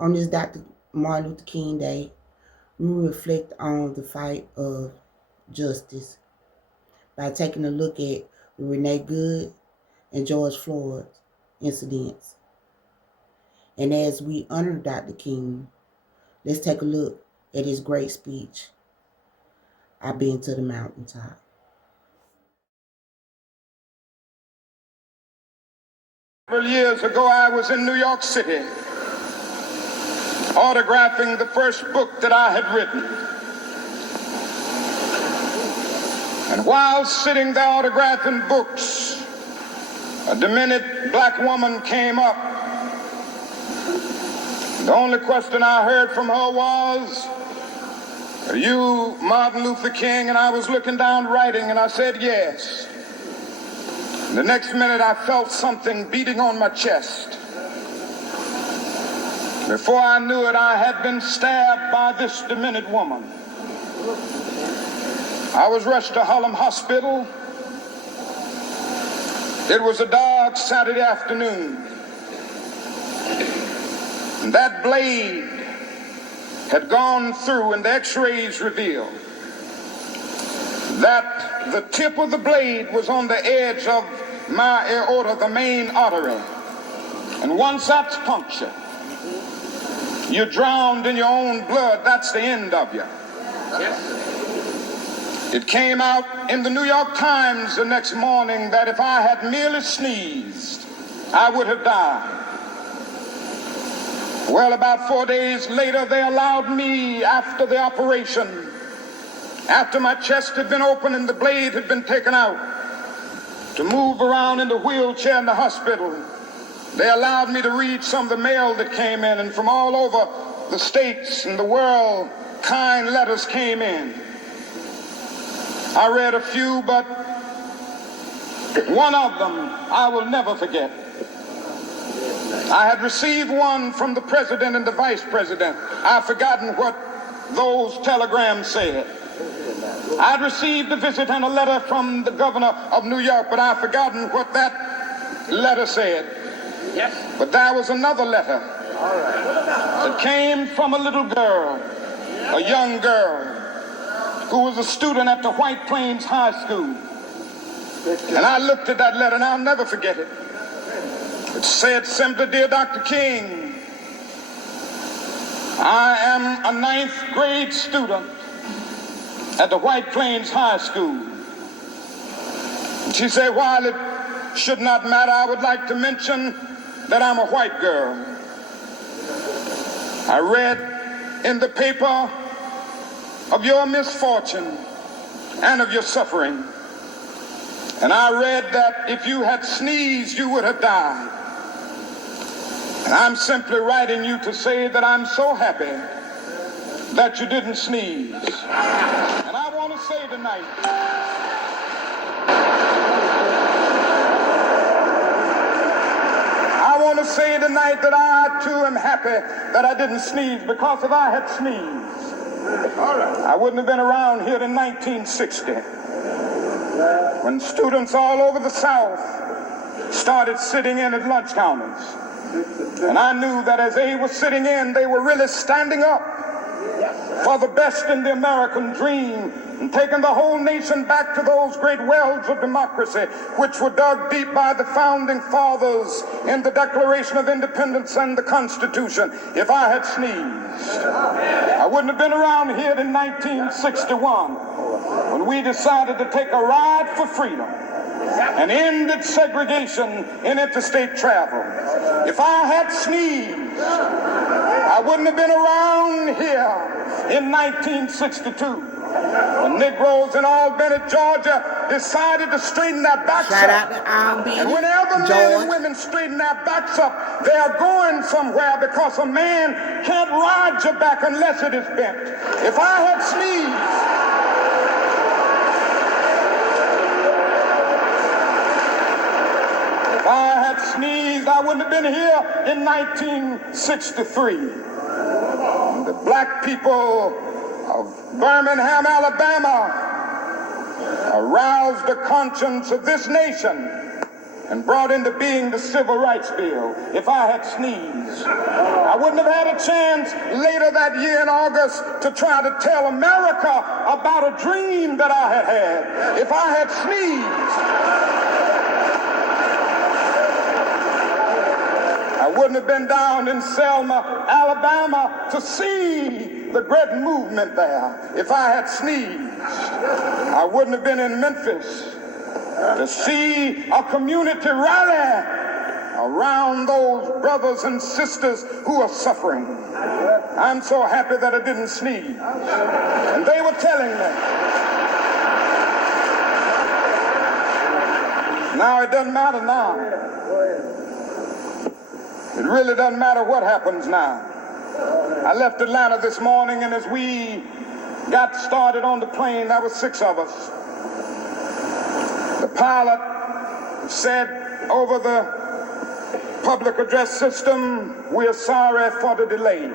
On this Dr. Martin Luther King Day, we reflect on the fight of justice by taking a look at Renee Good and George Floyd's incidents. And as we honor Dr. King, let's take a look at his great speech, I've Been to the Mountaintop. Several years ago, I was in New York City autographing the first book that I had written. And while sitting there autographing books, a demented black woman came up. The only question I heard from her was, "Are you Martin Luther King?" And I was looking down writing, and I said, "Yes." The next minute, I felt something beating on my chest. Before I knew it, I had been stabbed by this demented woman. I was rushed to Harlem Hospital. It was a dark Saturday afternoon. And that blade had gone through, and the x-rays revealed that the tip of the blade was on the edge of my aorta, the main artery. And once that's punctured, you're drowned in your own blood. That's the end of you. It came out in the New York Times the next morning that if I had merely sneezed, I would have died. Well, about 4 days later, they allowed me, after the operation, after my chest had been opened and the blade had been taken out, to move around in the wheelchair in the hospital. They allowed me to read some of the mail that came in, and from all over the states and the world, kind letters came in. I read a few, but one of them I will never forget. I had received one from the president and the vice president. I've forgotten what those telegrams said. I'd received a visit and a letter from the governor of New York, but I've forgotten what that letter said. Yes. But there was another letter that came from a little girl, a young girl, who was a student at the White Plains High School. And I looked at that letter, and I'll never forget it. It said simply, "Dear Dr. King, I am a 9th grade student at the White Plains High School." And she said, "While it should not matter, I would like to mention that I'm a white girl. I read in the paper of your misfortune and of your suffering. And I read that if you had sneezed, you would have died. And I'm simply writing you to say that I'm so happy that you didn't sneeze." And I want to say tonight, that I too am happy that I didn't sneeze, because if I had sneezed, I wouldn't have been around here in 1960, when students all over the South started sitting in at lunch counters. And I knew that as they were sitting in, they were really standing up for the best in the American dream, and taking the whole nation back to those great wells of democracy which were dug deep by the founding fathers in the Declaration of Independence and the Constitution. If I had sneezed, I wouldn't have been around here in 1961, when we decided to take a ride for freedom and ended segregation in interstate travel. If I had sneezed, I wouldn't have been around here in 1962, when Negroes in Albany, Georgia, decided to straighten their backs Shout up. out to Albany, And whenever men and women straighten their backs up, they are going somewhere, because a man can't ride your back unless it is bent. If I had sneezed, I wouldn't have been here in 1963. And the black people of Birmingham, Alabama, aroused the conscience of this nation and brought into being the Civil Rights Bill, if I had sneezed, I wouldn't have had a chance later that year in August to try to tell America about a dream that I had had. If I had sneezed, I wouldn't have been down in Selma, Alabama to see the great movement there. If I had sneezed, I wouldn't have been in Memphis to see a community rally around those brothers and sisters who are suffering. I'm so happy that I didn't sneeze. And they were telling me. Now it doesn't matter now. It really doesn't matter what happens now. I left Atlanta this morning, and as we got started on the plane, there were 6 of us. The pilot said over the public address system, "We are sorry for the delay,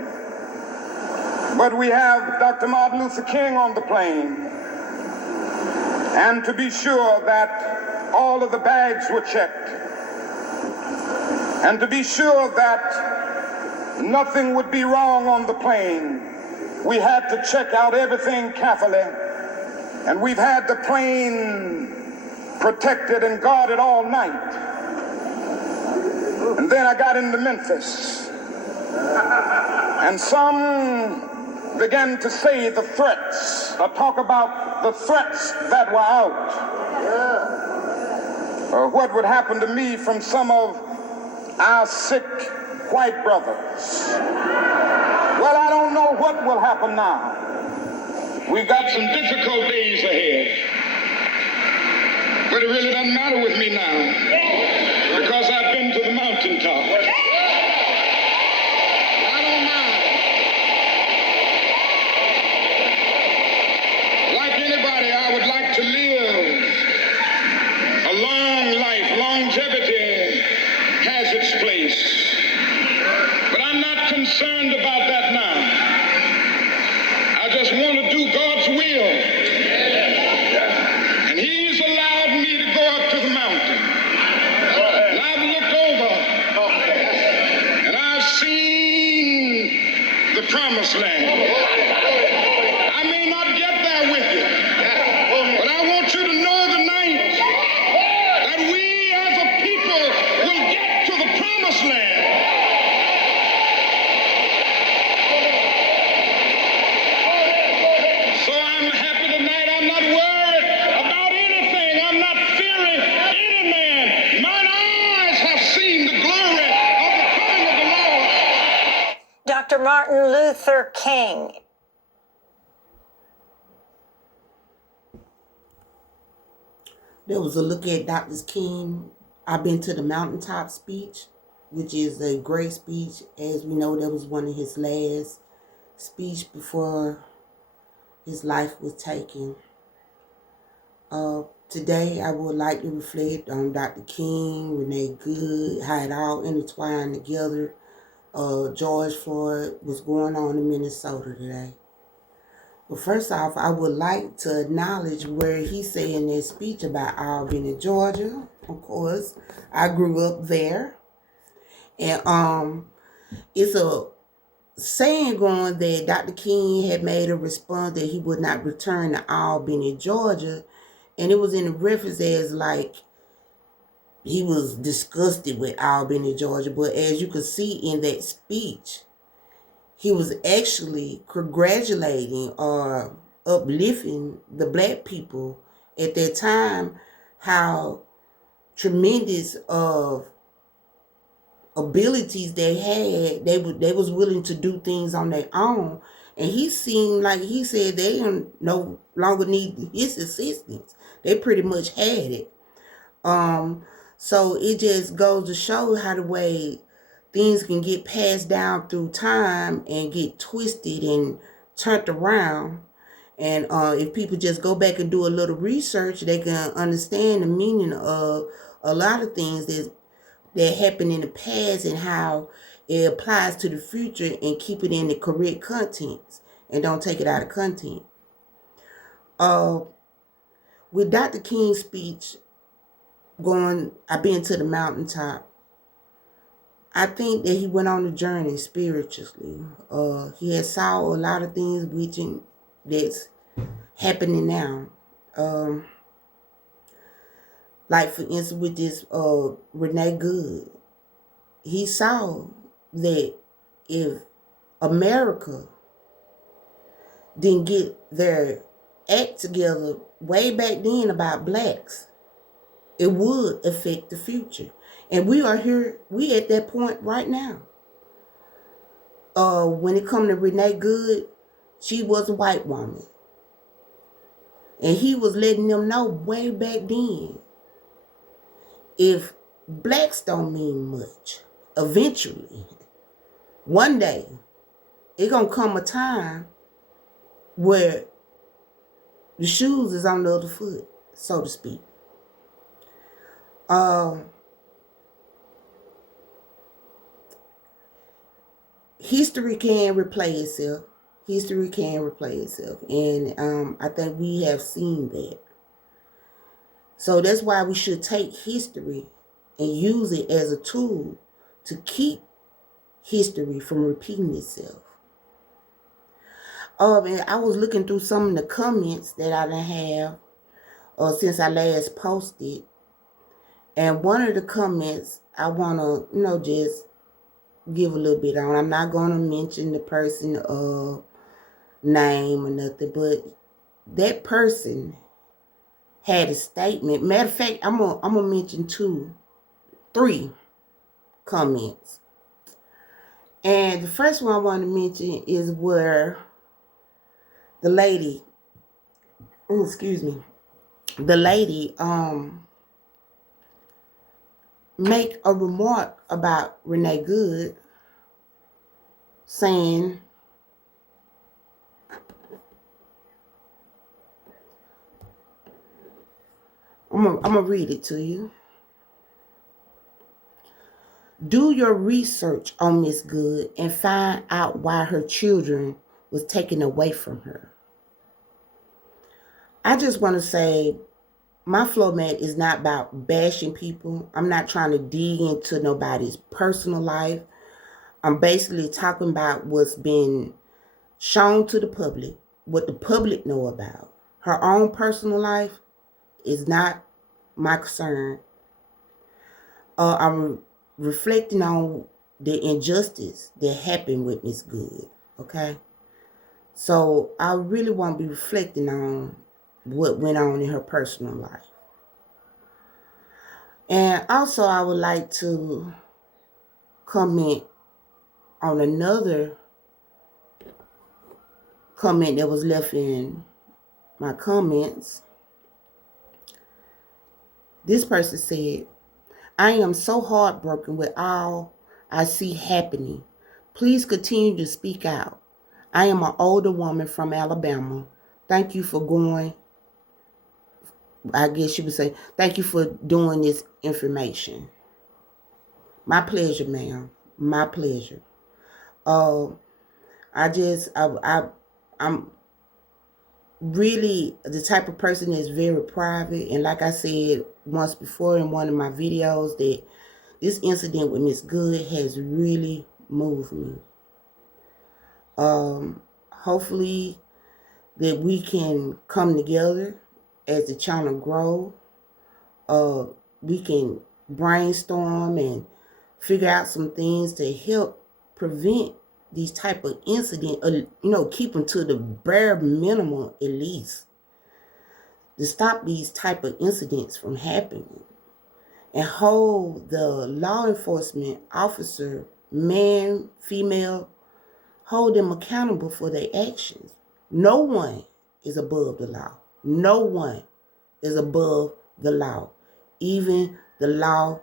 but we have Dr. Martin Luther King on the plane, and to be sure that all of the bags were checked, and to be sure that nothing would be wrong on the plane, we had to check out everything carefully, and we've had the plane protected and guarded all night." And then I got into Memphis, and some began to say the threats, or talk about the threats that were out, or what would happen to me from some of our sick white brothers. Well, I don't know what will happen now. We've got some difficult days ahead. But it really doesn't matter with me now, because I've been to the mountaintop. I don't mind. Like anybody, I would like to live a long life. Longevity has its place. But I'm not concerned about that now. I just want to do God's will. And He's allowed me to go up to the mountain. And I've looked over, and I've seen the promised land. I may not get there with you, but I want you to know tonight that we as a people will get to the promised land. So I'm happy tonight. I'm not worried about anything. I'm not fearing any man. Mine eyes have seen the glory of the coming of the Lord. Dr. Martin Luther King. There was a look at Dr. King, "I've Been to the Mountaintop" speech, which is a great speech. As we know, that was one of his last speech before his life was taken. Today, I would like to reflect on Dr. King, Renee Good, how it all intertwined together. George Floyd, was going on in Minnesota today. But first off, I would like to acknowledge where he said in that speech about Albany, Georgia. Of course, I grew up there. And it's a saying going that Dr. King had made a response that he would not return to Albany, Georgia. And it was in a reference as like he was disgusted with Albany, Georgia. But as you could see in that speech, he was actually congratulating or uplifting the black people at that time, how tremendous of abilities they had. They was willing to do things on their own. And he seemed like he said they no longer need his assistance. They pretty much had it. So it just goes to show how the way things can get passed down through time and get twisted and turned around. And if people just go back and do a little research, they can understand the meaning of a lot of things that happened in the past and how it applies to the future, and keep it in the correct contents and don't take it out of content. With Dr. King's speech, I've been to the mountaintop. I think that he went on a journey spiritually. He had saw a lot of things that's happening now. Like for instance with this Renee Good. He saw that if America didn't get their act together way back then about blacks, it would affect the future. And we at that point right now. When it come to Renee Good, she was a white woman. And he was letting them know way back then, if blacks don't mean much, eventually, one day, it's gonna come a time where the shoes is on the other foot, so to speak. History can replay itself. History can replay itself. And I think we have seen that. So that's why we should take history and use it as a tool to keep history from repeating itself. And I was looking through some of the comments that I done have since I last posted. And one of the comments I want to, just give a little bit on. I'm not going to mention the person name or nothing, but that person had a statement. Matter of fact, I'm gonna mention 3 comments. And the first one I want to mention is where the lady make a remark about Renee Good, saying, I'm gonna read it to you. Do your research on Miss Good and find out why her children was taken away from her. I just want to say, my FloMat is not about bashing people. I'm not trying to dig into nobody's personal life. I'm basically talking about what's been shown to the public, what the public know about. Her own personal life is not my concern. I'm reflecting on the injustice that happened with Miss Good, okay? So I really want to be reflecting on what went on in her personal life. And also I would like to comment on another comment that was left in my comments. This person said, I am so heartbroken with all I see happening. Please continue to speak out. I am an older woman from Alabama. Thank you for going. I guess you would say, thank you for doing this information. My pleasure, ma'am. My pleasure. I'm really the type of person that's very private. And like I said once before in one of my videos, that this incident with Miss Good has really moved me. Hopefully that we can come together as the channel grow. We can brainstorm and figure out some things to help prevent these type of incidents, keep them to the bare minimum at least, to stop these type of incidents from happening, and hold the law enforcement officer, man, female, hold them accountable for their actions. No one is above the law. No one is above the law, even the law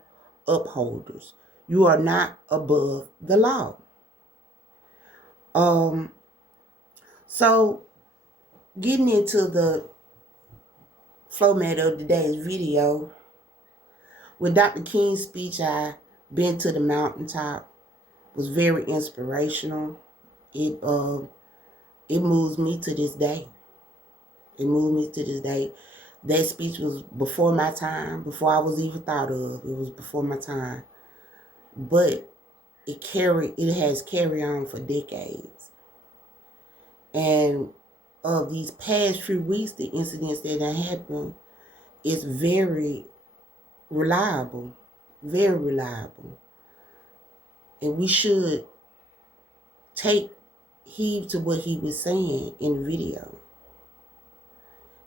upholders. You are not above the law. So getting into the FloMat of today's video, with Dr. King's speech, I been to the mountaintop, was very inspirational. It moves me to this day. It moves me to this day. That speech was before my time, before I was even thought of. It was before my time. But it has carried on for decades. And of these past few weeks, the incidents that have happened is very reliable. Very reliable. And we should take heed to what he was saying in the video.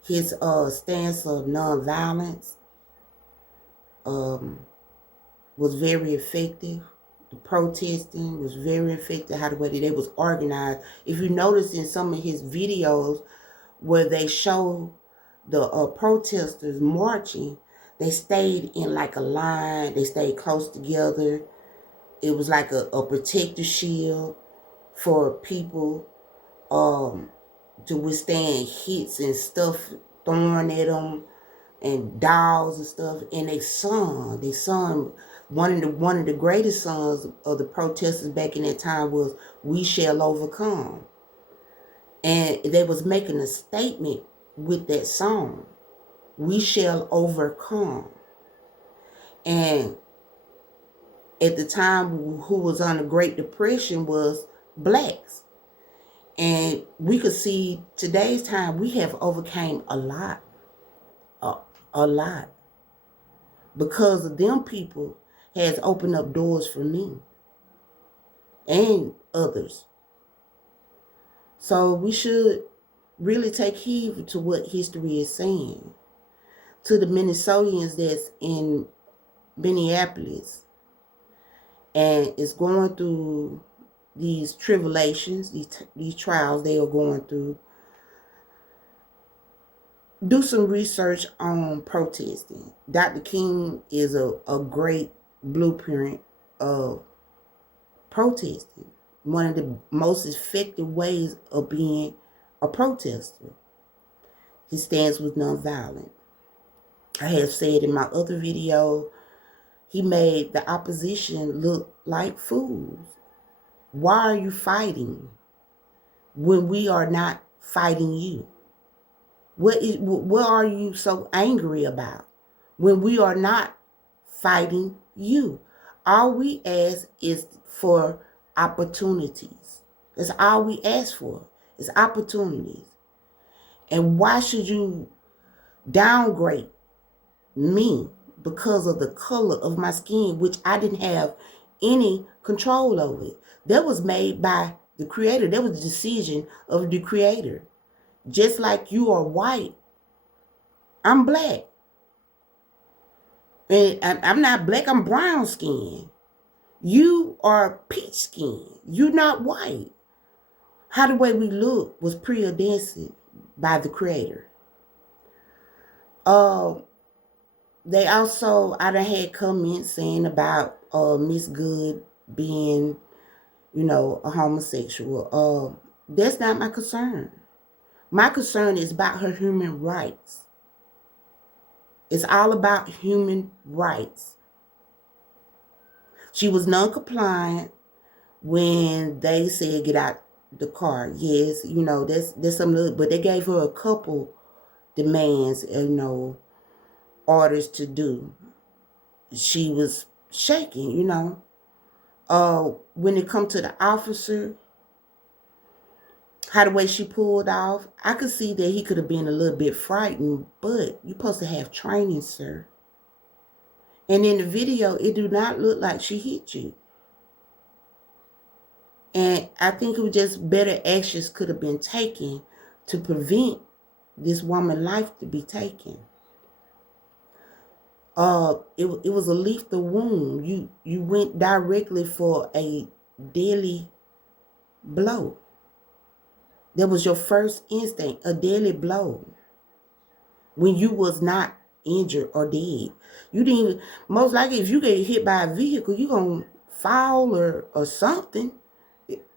His stance of nonviolence was very effective. The protesting was very effective. How the way that it was organized. If you notice in some of his videos where they show the protesters marching, they stayed in like a line. They stayed close together. It was like a protective shield for people to withstand hits and stuff thrown at them and dolls and stuff. And they sung one of the greatest songs of the protesters back in that time was "We Shall Overcome." And they was making a statement with that song, "We shall overcome." And at the time, who was on the Great Depression was blacks. And we could see today's time, we have overcame a lot. A lot. Because of them people has opened up doors for me and others. So we should really take heed to what history is saying. To the Minnesotans that's in Minneapolis and is going through these tribulations, these trials they are going through, do some research on protesting. Dr. King is a great blueprint of protesting. One of the most effective ways of being a protester. His stance was nonviolent. I have said in my other video, he made the opposition look like fools. Why are you fighting when we are not fighting you? What are you so angry about when we are not fighting you? All we ask is for opportunities. That's all we ask for is opportunities. And why should you downgrade me because of the color of my skin, which I didn't have any control over it? That was made by the Creator. That was the decision of the Creator. Just like you are white, I'm black. And I'm not black, I'm brown skin. You are peach skin. You're not white. How the way we look was preordained by the Creator. They also, I done had comments saying about Miss Good being, a homosexual. That's not my concern. My concern is about her human rights. It's all about human rights. She was non-compliant when they said get out the car. Yes, that's something, but they gave her a couple demands, orders to do. She was shaking, when it come to the officer, how the way she pulled off, I could see that he could have been a little bit frightened, but you're supposed to have training, sir. And in the video, it do not look like she hit you. And I think it was just better actions could have been taken to prevent this woman's life to be taken. It was a lethal wound. You went directly for a deadly blow. That was your first instinct, a deadly blow. When you was not injured or dead. You didn't even, most likely if you get hit by a vehicle, you're going to fall or something.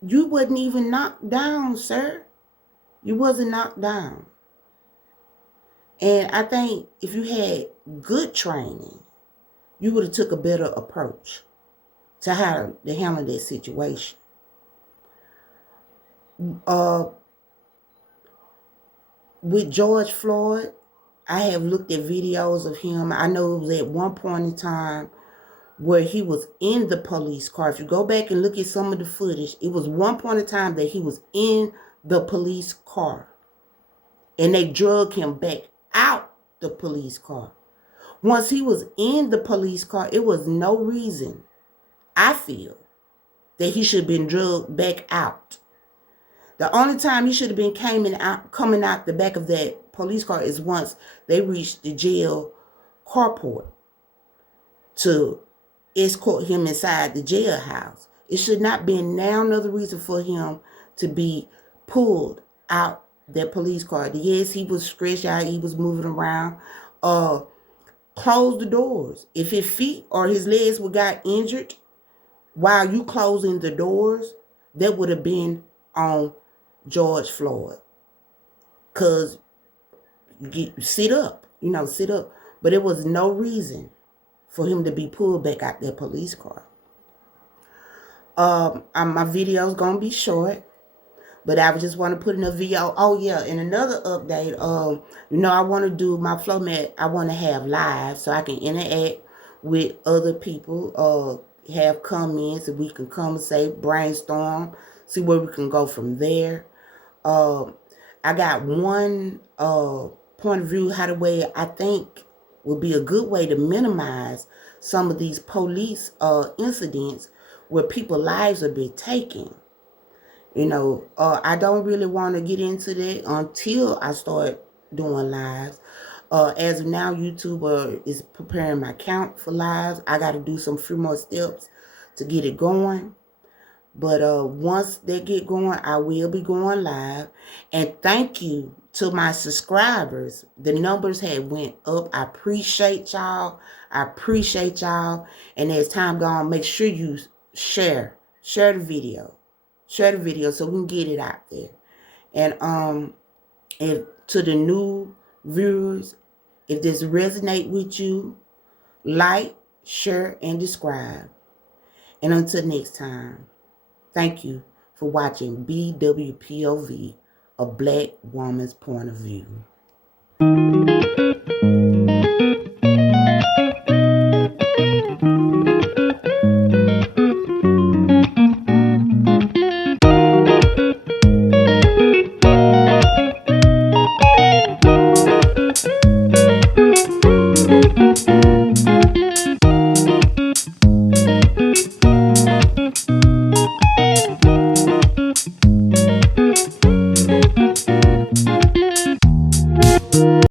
You wasn't even knocked down, sir. You wasn't knocked down. And I think if you had good training, you would have took a better approach to how to handle that situation. With George Floyd, I have looked at videos of him. I know it was at one point in time where he was in the police car. If you go back and look at some of the footage, it was one point in time that he was in the police car. And they drug him back out the police car. Once he was in the police car, it was no reason, I feel, that he should have been drugged back out. The only time he should have been coming out the back of that police car is once they reached the jail carport to escort him inside the jailhouse. It should not be now another reason for him to be pulled out that police car. Yes, he was stretched out. He was moving around. Close the doors. If his feet or his legs got injured while you closing the doors, that would have been on George Floyd. Because sit up. Sit up. But it was no reason for him to be pulled back out that police car. My video is going to be short, but I just want to put in a video. Oh, yeah, and another update. I want to do my flow mat. I want to have live so I can interact with other people, have comments, and we can come and say, brainstorm, see where we can go from there. I got one point of view how the way I think would be a good way to minimize some of these police incidents where people's lives are being taken. I don't really want to get into that until I start doing lives. As of now, YouTube is preparing my account for lives. I got to do some few more steps to get it going. But once they get going, I will be going live. And thank you to my subscribers. The numbers have went up. I appreciate y'all. And as time goes on, make sure you share the video. Share the video so we can get it out there. And if to the new viewers, if this resonate with you, like, share, and subscribe. And until next time, thank you for watching BWPOV, a Black Woman's Point of View.